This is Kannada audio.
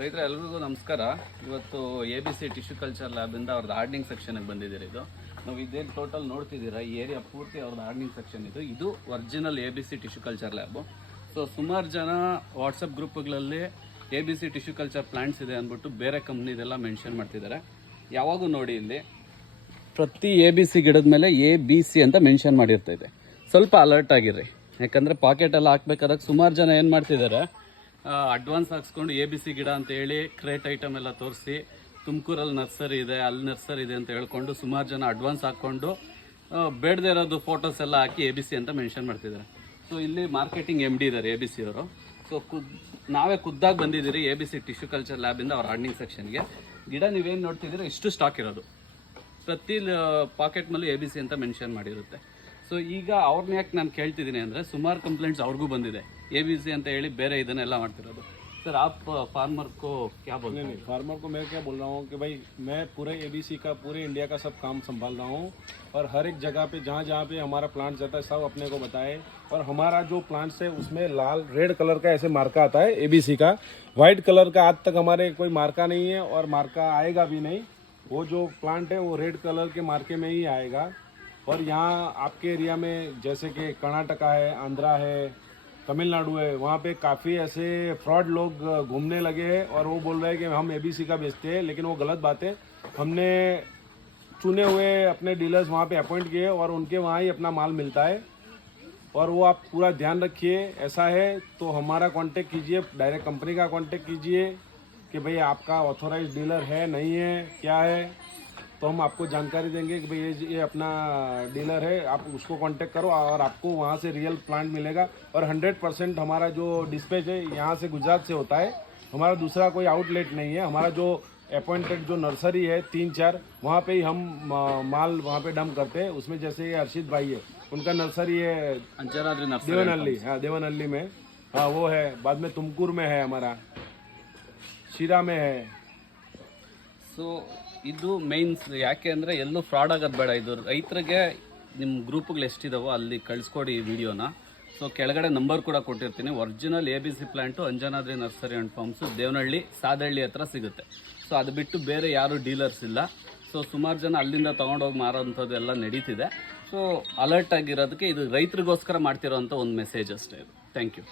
ರೈತರ ಎಲ್ರಿಗೂ ನಮಸ್ಕಾರ. ಇವತ್ತು ABC ಟಿಶ್ಯೂ ಕಲ್ಚರ್ ಲ್ಯಾಬಿಂದ ಅವ್ರದ್ದು ಹಾರ್ಡ್ನಿಂಗ್ ಸೆಕ್ಷನ್ಗೆ ಬಂದಿದ್ದೀರಿ. ನಾವು ಇದೇನು ಟೋಟಲ್ ನೋಡ್ತಿದ್ದೀರಾ, ಈ ಏರಿಯಾ ಪೂರ್ತಿ ಅವ್ರದ್ದು ಹಾರ್ಡ್ನಿಂಗ್ ಸೆಕ್ಷನ್ ಇದು original ABC tissue culture lab. So ಸುಮಾರು ಜನ ವಾಟ್ಸಪ್ ಗ್ರೂಪ್ಗಳಲ್ಲಿ ABC ಟಿಶ್ಯೂ ಕಲ್ಚರ್ ಪ್ಲಾಂಟ್ಸ್ ಇದೆ ಅಂದ್ಬಿಟ್ಟು ಬೇರೆ ಕಂಪ್ನಿದೆಲ್ಲ ಮೆನ್ಷನ್ ಮಾಡ್ತಿದ್ದಾರೆ. ಯಾವಾಗೂ ನೋಡಿ ಇಲ್ಲಿ ಪ್ರತಿ ABC ಗಿಡದ ಮೇಲೆ ABC ಅಂತ ಮೆನ್ಷನ್ ಮಾಡಿರ್ತೈತೆ. ಸ್ವಲ್ಪ ಅಲರ್ಟ್ ಆಗಿರ್ರಿ, ಯಾಕಂದರೆ ಪಾಕೆಟೆಲ್ಲ ಹಾಕ್ಬೇಕಾದಾಗ ಸುಮಾರು ಜನ ಏನು ಮಾಡ್ತಿದ್ದಾರೆ, ಅಡ್ವಾನ್ಸ್ ಹಾಕ್ಸ್ಕೊಂಡು ABC ಗಿಡ ಅಂತ ಹೇಳಿ ಕ್ರೇಟ್ ಐಟಮ್ ಎಲ್ಲ ತೋರಿಸಿ ತುಮಕೂರಲ್ಲಿ ನರ್ಸರಿ ಇದೆ, ಅಲ್ಲಿ ನರ್ಸರಿ ಇದೆ ಅಂತ ಹೇಳ್ಕೊಂಡು ಸುಮಾರು ಜನ ಅಡ್ವಾನ್ಸ್ ಹಾಕ್ಕೊಂಡು ಬೇಡದೇ ಇರೋದು ಫೋಟೋಸ್ ಎಲ್ಲ ಹಾಕಿ ABC ಅಂತ ಮೆನ್ಷನ್ ಮಾಡ್ತಿದ್ದಾರೆ. ಸೊ ಇಲ್ಲಿ ಮಾರ್ಕೆಟಿಂಗ್ MD ಇದ್ದಾರೆ ABC ಅವರು. ಸೊ ನಾವೇ ಖುದ್ದಾಗಿ ಬಂದಿದ್ದೀರಿ ABC ಟಿಶ್ಯೂ ಕಲ್ಚರ್ ಲ್ಯಾಬಿಂದ ಅವ್ರ ಹಾರ್ಡ್ನಿಂಗ್ ಸೆಕ್ಷನ್ಗೆ. ಗಿಡ ನೀವೇನು ನೋಡ್ತಿದ್ದೀರ ಇಷ್ಟು ಸ್ಟಾಕ್ ಇರೋದು, ಪ್ರತಿ ಪಾಕೆಟ್ ಮೇಲೂ ABC ಅಂತ ಮೆನ್ಷನ್ ಮಾಡಿರುತ್ತೆ. ಸೊ ಈಗ ಅವ್ರನ್ನ ಯಾಕೆ ನಾನು ಕೇಳ್ತಿದ್ದೀನಿ ಅಂದರೆ, ಸುಮಾರು ಕಂಪ್ಲೇಂಟ್ಸ್ ಅವ್ರಿಗೂ ಬಂದಿದೆ ABC ಅಂತ ಹೇಳಿ ಬೇರೆ ಇದನ್ನೆಲ್ಲ ಮಾಡ್ತಿರೋದು. सर आप फार्मर को क्या बोल रहे हैं? नहीं, फार्मर को मैं क्या बोल रहा हूँ कि भाई मैं पूरे ABC का, पूरे इंडिया का सब काम संभाल रहा हूँ और हर एक जगह पे जहाँ पे हमारा प्लांट जाता है सब अपने को बताए। और हमारा जो प्लांट्स है उसमें लाल रेड कलर का ऐसे मार्का आता है ABC का, वाइट कलर का आज तक हमारे कोई मार्का नहीं है और मार्का आएगा भी नहीं। वो जो प्लांट है वो रेड कलर के मार्के में ही आएगा। और यहाँ आपके एरिया में जैसे कि कर्नाटका है, आंध्रा है, तमिलनाडु है, वहाँ पे काफ़ी ऐसे फ्रॉड लोग घूमने लगे हैं और वो बोल रहे हैं कि हम ABC का बेचते हैं, लेकिन वो गलत बात है। हमने चुने हुए अपने डीलर्स वहाँ पे अपॉइंट किए और उनके वहाँ ही अपना माल मिलता है। और वो आप पूरा ध्यान रखिए, ऐसा है तो हमारा कांटेक्ट कीजिए, डायरेक्ट कंपनी का कांटेक्ट कीजिए कि भाई आपका ऑथोराइज डीलर है नहीं है क्या है, तो हम आपको जानकारी देंगे कि भाई ये अपना डीलर है, आप उसको कांटेक्ट करो और आपको वहाँ से रियल प्लांट मिलेगा। और 100% हमारा जो डिस्पैच है यहाँ से गुजरात से होता है, हमारा दूसरा कोई आउटलेट नहीं है। हमारा जो अपॉइंटेड जो नर्सरी है 3-4 वहाँ पे ही हम माल वहाँ पे डंप करते हैं। उसमें जैसे ये हर्षित भाई है, उनका नर्सरी है देवनहल्ली, हाँ देवनहल्ली में, हाँ वो है। बाद में तुमकुर में है, हमारा शिरा में है। ಸೊ ಇದು ಮೈನ್ಸ್ ಯಾಕೆ ಅಂದರೆ ಎಲ್ಲೂ ಫ್ರಾಡ್ ಆಗೋದು ಬೇಡ. ಇದು ರೈತರಿಗೆ ನಿಮ್ಮ ಗ್ರೂಪ್ಗಳು ಎಷ್ಟಿದಾವೋ ಅಲ್ಲಿ ಕಳಿಸ್ಕೊಡಿ ಈ ವಿಡಿಯೋನ. ಸೊ ಕೆಳಗಡೆ ನಂಬರ್ ಕೂಡ ಕೊಟ್ಟಿರ್ತೀನಿ. Original ABC plant Anjanadri nursery and farms Devanahalli Sadahalli ಹತ್ರ ಸಿಗುತ್ತೆ. ಸೊ ಅದು ಬಿಟ್ಟು ಬೇರೆ ಯಾರೂ ಡೀಲರ್ಸ್ ಇಲ್ಲ. ಸೊ ಸುಮಾರು ಜನ ಅಲ್ಲಿಂದ ತೊಗೊಂಡೋಗಿ ಮಾರೋಂಥದ್ದು ಎಲ್ಲ ನಡೀತಿದೆ. ಸೊ ಅಲರ್ಟ್ ಆಗಿರೋದಕ್ಕೆ ಇದು ರೈತರಿಗೋಸ್ಕರ ಮಾಡ್ತಿರೋಂಥ ಒಂದು ಮೆಸೇಜ್ ಅಷ್ಟೇ ಇದು. Thank you.